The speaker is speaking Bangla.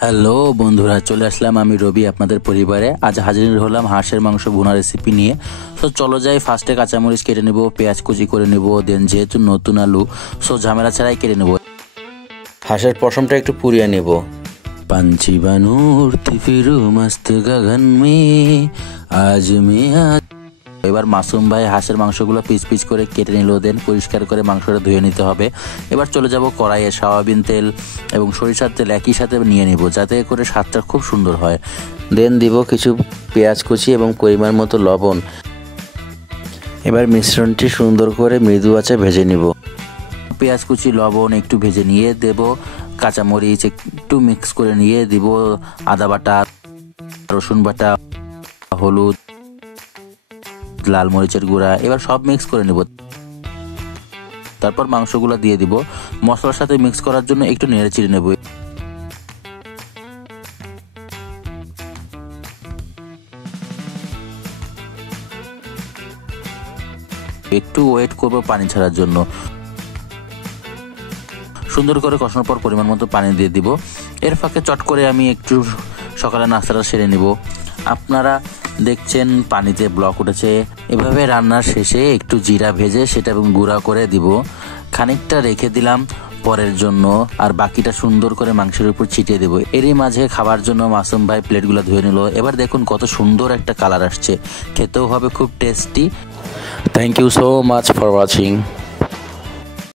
হ্যালো বন্ধুরা, চলে আসলাম আমি রবি আপনাদের পরিবারে। আজ হাজির হলাম হাঁসের মাংস ভুনা রেসিপি নিয়ে। সো চলো যাই, ফার্স্টে কাঁচামরিচ কেটে নেব, পেঁয়াজ কুচি করে নেব, দেন যেহেতু নতুন আলু সো ঝামেলা ছাড়াই কেটে নেব। হাঁসের পশমটা একটু পুড়িয়ে নেব। पंछी बनूं उड़ती फिरूं मस्त गगन में आज मैं आज। এবার মাসুম ভাই হাঁসের মাংসগুলো পিস পিস করে কেটে নিল, দেন পরিষ্কার করে মাংসটা ধুয়ে নিতে হবে। এবার চলে যাব কড়াইয়ে, সয়াবিন তেল এবং সরিষার তেল একই সাথে নিয়ে নিব, যাতে করে স্বাদটা খুব সুন্দর হয়। দেন দিব কিছু পেঁয়াজ কুচি এবং পরিমাণ মতো লবণ। এবার মিশ্রণটি সুন্দর করে মৃদু আঁচে ভেজে নিব। পেঁয়াজ কুচি লবণ একটু ভেজে নিয়ে দেব, কাঁচামরিচ একটু মিক্স করে নিয়ে দিব, আদা বাটা, রসুন বাটা, হলুদ, লাল মরিচের গুঁড়া, এবার সব মিক্স করে নেব। তারপর মাংসগুলো দিয়ে দিব, মশলার সাথে মিক্স করার জন্য একটু নেড়ে চিড়ে নেব। একটু ওয়েট করব পানি ছাড়ার জন্য। সুন্দর করে কষানোর পর পরিমাণ মতো পানি দিয়ে দিব। এর ফাঁকে চট করে আমি একটু সকালে নাস্তাটা সেরে নিব। আপনারা দেখছেন পানিতে ব্লক উঠেছে। এভাবে রান্নার শেষে একটু জিরা ভেজে সেটা গুঁড়া করে দিব, খানিকটা রেখে দিলাম পরের জন্য, আর বাকিটা সুন্দর করে মাংসের উপর ছিটিয়ে দেবো। এরই মাঝে খাবার জন্য মাসুম ভাই প্লেটগুলো ধুয়ে নিল। এবার দেখুন কত সুন্দর একটা কালার আসছে, খেতেও হবে খুব tasty. Thank you so much for watching.